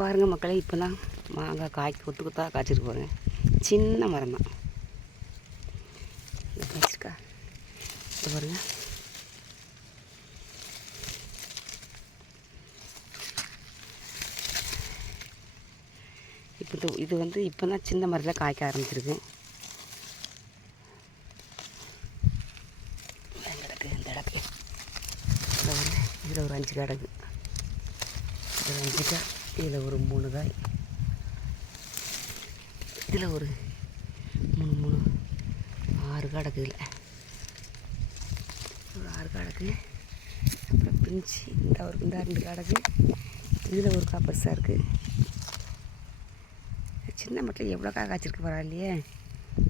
பாருங்கள் மக்களே, இப்போ தான் மாங்காய் காய்க்கு கொத்து கொத்தா காய்ச்சிருக்கு பாருங்க. சின்ன மரம் தான் காய்ச்சிருக்கா. இது பாருங்க. இப்போ இது வந்து இப்போ தான் சின்ன மரத்தில் காய்க்க ஆரம்பிச்சிருக்கு. இந்த இடக்கு இதில் ஒரு 5 கிடக்கு. இதில் 5 காய், இதில் ஒரு 3 காய், இதில் ஒரு 3 6 கிடக்கு. இதில் ஒரு 6 கிடக்கு. அப்புறம் பிஞ்சு இந்த 2 கிடக்கு. இதில் ஒரு காய் பெருசாக இருக்குது. சின்ன மட்டில் எவ்வளோ காய் காய்ச்சிருக்கு பரவாயில்லையே.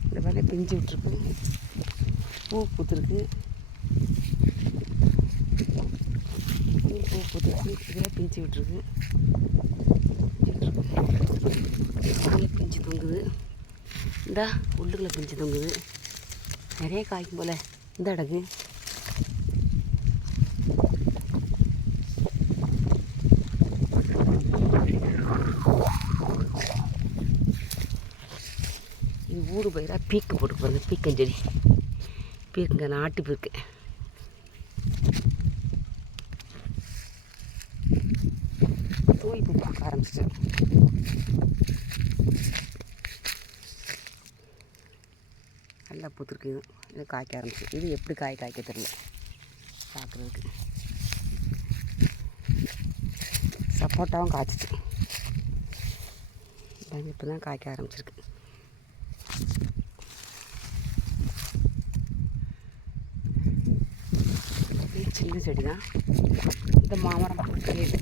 இந்த பாருங்க பிஞ்சு விட்டுருக்கு, பூ பூத்துருக்கு. இதில் பிஞ்சு விட்டுருக்கு. இதில் பிஞ்சு தொங்குது. இந்தா உள்ளுக்குள்ளே பிஞ்சு தொங்குது. நிறைய காய்க்கும் போல் இந்த இடக்கு. இது ஊடு பயிராக பீக்கு போட்டு பாருங்க. பீக்கஞ்செடி பீக்குங்க, நாட்டு பீக்கு. தூய் பூ பார்க்க ஆரம்பிச்சிச்சு. நல்லா பூத்துருக்கு. இது காய்க்க ஆரம்பிச்சு. இது எப்படி காய்க்க தெரியல பார்க்குறதுக்கு. சப்போட்டாவும் காய்ச்சிச்சு. இப்போ தான் காய்க்க ஆரம்பிச்சிருக்கு. சின்ன செடி தான். இந்த மாமரம் பக்கத்துலேயே இல்லை.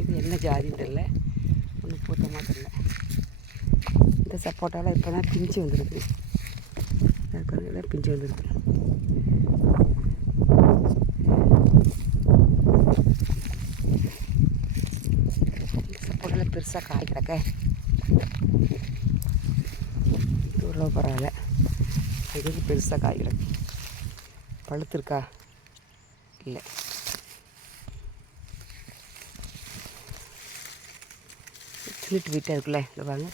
இது என்ன ஜாதின்னு தெரியல, ஒன்றும் பூத்தமாக தெரியல. இந்த சப்போட்டாவில் இப்போ தான் பிஞ்சு வந்துருக்கு. அதுக்கு பிஞ்சு வந்துருக்கு. இந்த சப்போட்டாவில் பெருசாக காய் கிடக்க. இது ஓரளவு பரவாயில்ல. அதுக்கு பெருசாக காய் கிடக்கு. பழுத்துருக்கா? இல்லை. தின்னுட்டு வீட்டாக இருக்குல்ல. இந்த பாருங்க,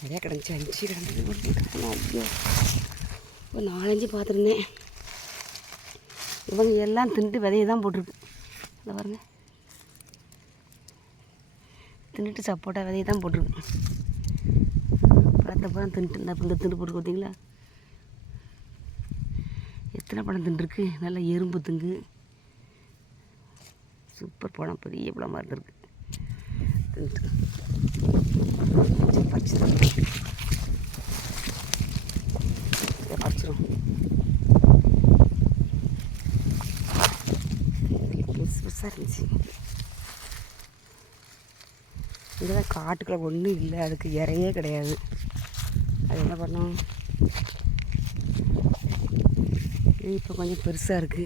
நிறையா கிடந்துச்சு. 5 கிடந்தது. ஐயோ, ஒரு 4-5 பார்த்துருந்தேன். இவங்க எல்லாம் தின்ட்டு விதையை தான் போட்டிருக்கு. இந்த பாருங்க, தின்னுட்டு சப்போட்டா விதையை தான் போட்டிருக்கு. பழத்தை பழம் தின்ட்டு இந்த திண்டு போட்டு பார்த்தீங்களா? எத்தனை பழம் தின்றுருக்கு. நல்லா எறும்பு திங்கு. சூப்பர் பழம், பெரிய பழமாக இருந்திருக்கு. தின்ட்டு பறிச்சிடும். பறிச்சிடும். பெருசாக இருந்துச்சு. இங்கேதான் காட்டுக்குள்ள ஒன்றும் இல்லை. அதுக்கு இறையே கிடையாது. அது என்ன பண்ணோம்? இப்போ கொஞ்சம் பெருசாக இருக்குது.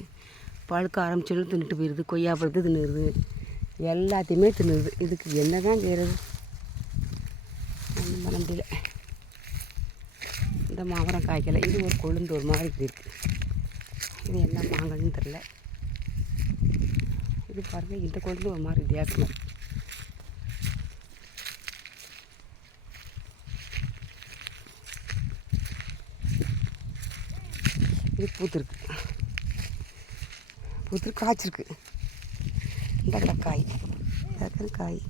பழுக்க ஆரம்பிச்சாலும் தின்னுட்டு போயிடுது. கொய்யா பழத்தை தின்னுடுது. எல்லாத்தையுமே தின்னுடுது. இதுக்கு என்ன தான் செய்கிறது? ஒன்றும் பண்ண முடியல. இந்த மாமரம் காய்க்கலை. இது ஒரு கொழுந்து ஒரு மாதிரி இருக்குது. இது என்ன மாங்கன்னு தெரில. இது பாருங்கள், இந்த கொழுந்து ஒரு மாதிரி வித்தியாசமாக இருக்குது. இது பூத்துருக்கு. காய்ச்சிருக்கு. இந்த கடை காய், காய்,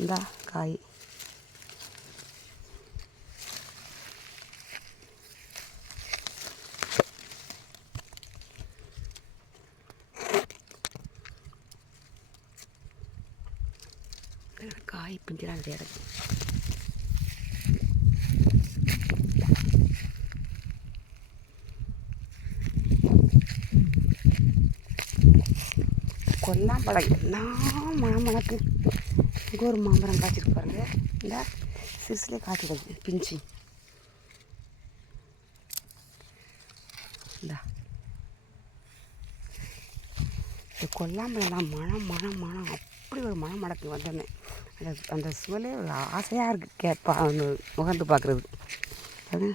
இந்த காய். காய் பிஞ்செல்லாம் நிறையா இருக்கு. கொல்லாம்பழம் எல்லாம் மணமணக்கு. இங்கே ஒரு மாம்பழம் காய்ச்சிருக்கு பாருங்க. இந்த சிறுசுலேயே காய்ச்சிடுது பிஞ்சு. இந்த கொல்லாம்பழம் மணம் அப்படி ஒரு மணம் மடக்கு வந்தோடனே அந்த சுவலே ஒரு ஆசையாக இருக்குது. கேட்பா முகந்து பார்க்குறது. அது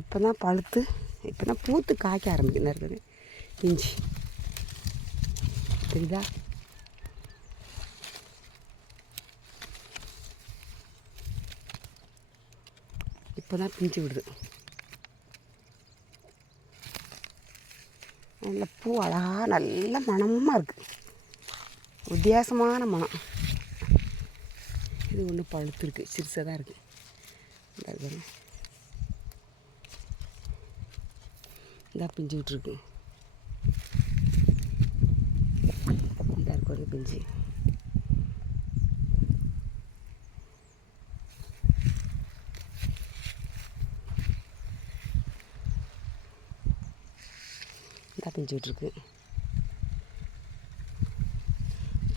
இப்போ தான் பழுத்து, இப்போ தான் பூத்து காய்க்க ஆரம்பிக்குது. இருக்குது பிஞ்சு. தெரியுதா? இப்போ தான் பிஞ்சு விடுது. நல்ல பூ அழகாக நல்ல மணமாக இருக்குது. வித்தியாசமான மனம். இது ஒன்று பழுத்துருக்கு, சிறுசாக தான் இருக்குது. இந்த பிஞ்சு விட்டுருக்கு. இந்த இருக்கு ஒரு பிஞ்சு. இந்த பிஞ்சு விட்டுருக்கு.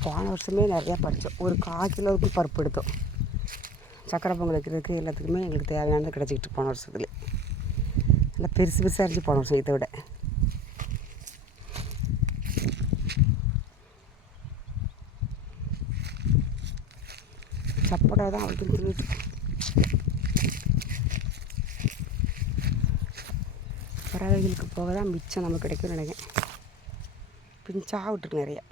போன வருஷமே நிறையா பறித்தோம். ஒரு 1/4 கிலோவுக்கு பருப்பு எடுத்தோம். சக்கரை பொங்கல் வைக்கிறதுக்கு எல்லாத்துக்குமே எங்களுக்கு தேவையானது கிடச்சிக்கிட்டு போன வருஷத்துல. நல்லா பெருசு பெருசாக இருந்துச்சு போன வருஷம். இதை விட சப்போட்டா தான் அவளுக்கு தின்னுட்டு. பறவைகளுக்கு போக தான் மிச்சம் நமக்கு கிடைக்கும்னு நினைக்கிறேன். பிஞ்சாக விட்டுருக்கு நிறையா.